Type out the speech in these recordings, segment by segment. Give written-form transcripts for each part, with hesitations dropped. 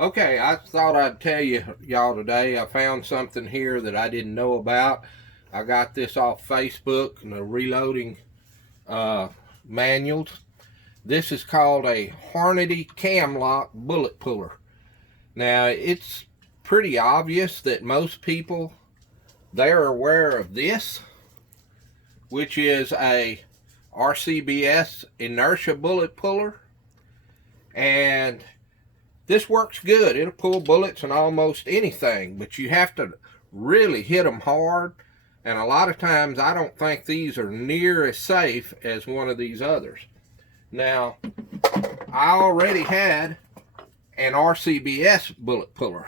Okay, I thought I'd tell y'all today. I found something here that I didn't know about. I got this off Facebook and the reloading uh, manuals. This is called a Hornady Camlock bullet puller. Now it's pretty obvious that most people they're aware of this, which is a RCBS inertia bullet puller, and this works good. It'll pull bullets in almost anything, but you have to really hit them hard. And a lot of times I don't think these are near as safe as one of these others. Now, I already had an RCBS bullet puller.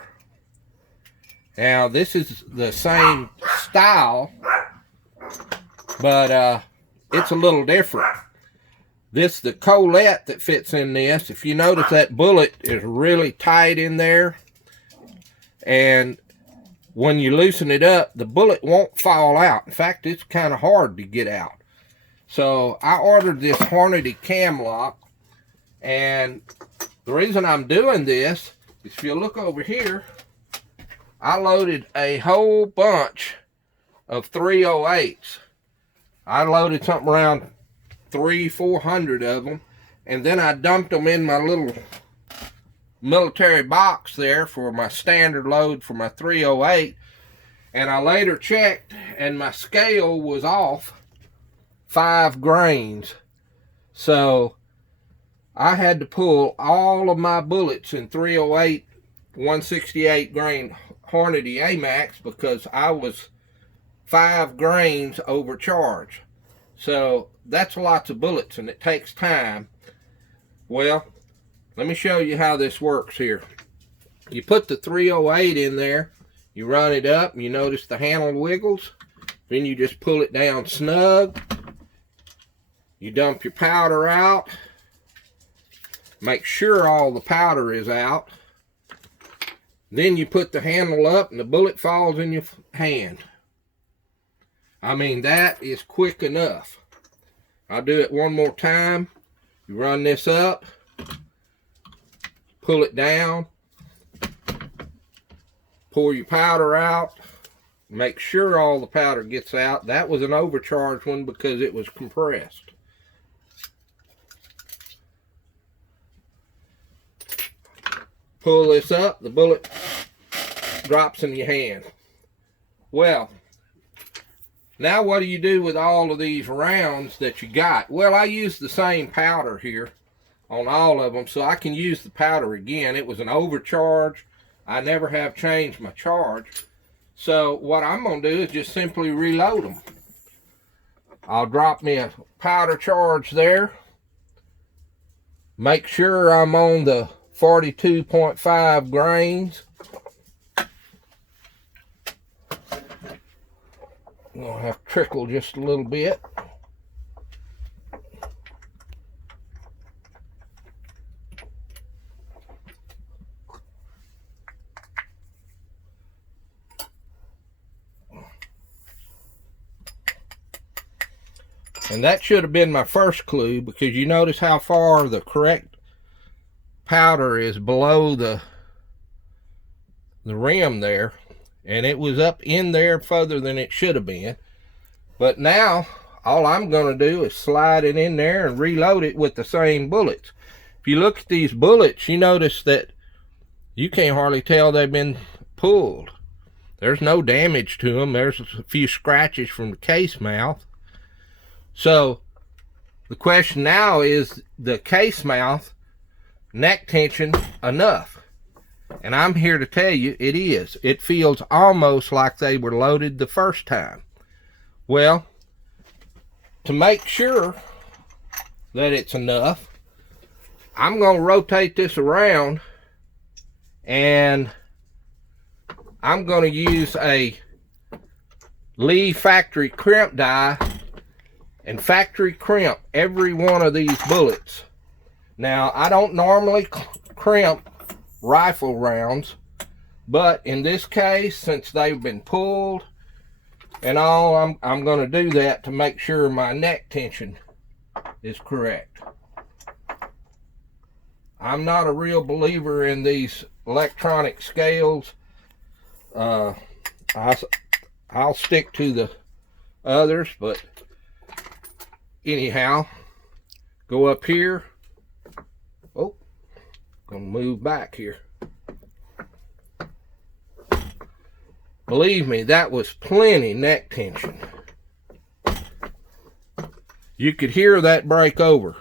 Now, this is the same style, but it's a little different. The collet that fits in this, if you notice that bullet is really tight in there, and when you loosen it up, the bullet won't fall out. In fact, it's kind of hard to get out. So I ordered this Hornady Camlock, and the reason I'm doing this is if you look over here, I loaded a whole bunch of 308s. I loaded something around 400 of them, and then I dumped them in my little military box there for my standard load for my 308, and I later checked and my scale was off 5 grains. So I had to pull all of my bullets in 308 168 grain Hornady AMAX because I was 5 grains overcharged. So that's lots of bullets and it takes time. Well, let me show you how this works here. You put the 308 in there, you run it up, you notice the handle wiggles, then you just pull it down snug. You dump your powder out, make sure all the powder is out. Then you put the handle up and the bullet falls in your hand. I mean, that is quick enough. I'll do it one more time. You run this up, pull it down, pour your powder out, make sure all the powder gets out. That was an overcharged one because it was compressed. Pull this up, the bullet drops in your hand. Well, now what do you do with all of these rounds that you got? Well, I used the same powder here on all of them, so I can use the powder again. It was an overcharge. I never have changed my charge. So what I'm going to do is just simply reload them. I'll drop me a powder charge there. Make sure I'm on the 42.5 grains. I'm going to have to trickle just a little bit. And that should have been my first clue, because you notice how far the correct powder is below the rim there, and it was up in there further than it should have been. But now all I'm going to do is slide it in there and reload it with the same bullets. If you look at these bullets, you notice that you can't hardly tell they've been pulled. There's no damage to them. There's a few scratches from the case mouth. So the question now is, the case mouth neck tension enough? And I'm here to tell you it is. It feels almost like they were loaded the first time. Well, to make sure that it's enough, I'm going to rotate this around, and I'm going to use a Lee factory crimp die and factory crimp every one of these bullets. Now, I don't normally crimp rifle rounds, but in this case, since they've been pulled and all, I'm going to do that to make sure my neck tension is correct. I'm not a real believer in these electronic scales. I'll stick to the others, but anyhow, go up here. Oh, gonna move back here. Believe me, that was plenty neck tension. You could hear that break over.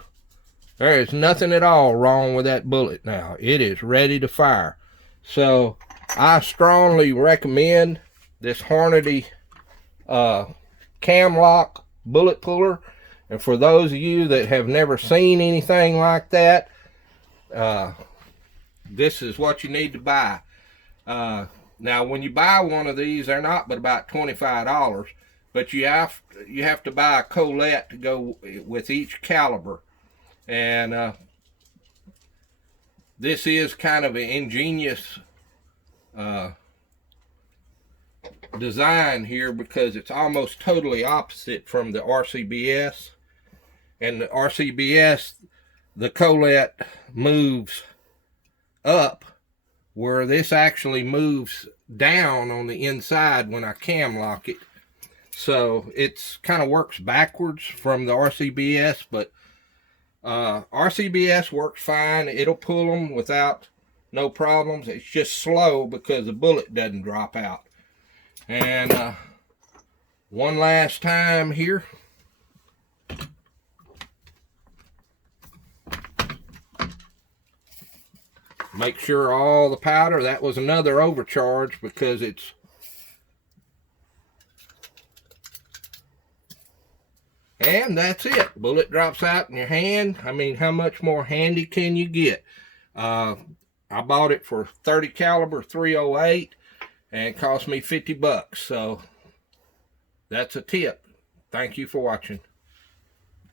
There is nothing at all wrong with that bullet now. It is ready to fire. So I strongly recommend this Hornady Cam-Lock bullet puller. And for those of you that have never seen anything like that, this is what you need to buy. Now, when you buy one of these, they're not but about $25, but you have to buy a Colette to go with each caliber. And this is kind of an ingenious design here, because it's almost totally opposite from the RCBS. And the RCBS, the Colette moves up, where this actually moves down on the inside when I cam lock it. So it's kind of works backwards from the RCBS, but RCBS works fine. It'll pull them without no problems. It's just slow because the bullet doesn't drop out. And one last time here. Make sure all the powder, that was another overcharge because it's and that's it. Bullet drops out in your hand. I mean, how much more handy can you get? I bought it for 30 caliber 308 and it cost me $50. So that's a tip. Thank you for watching.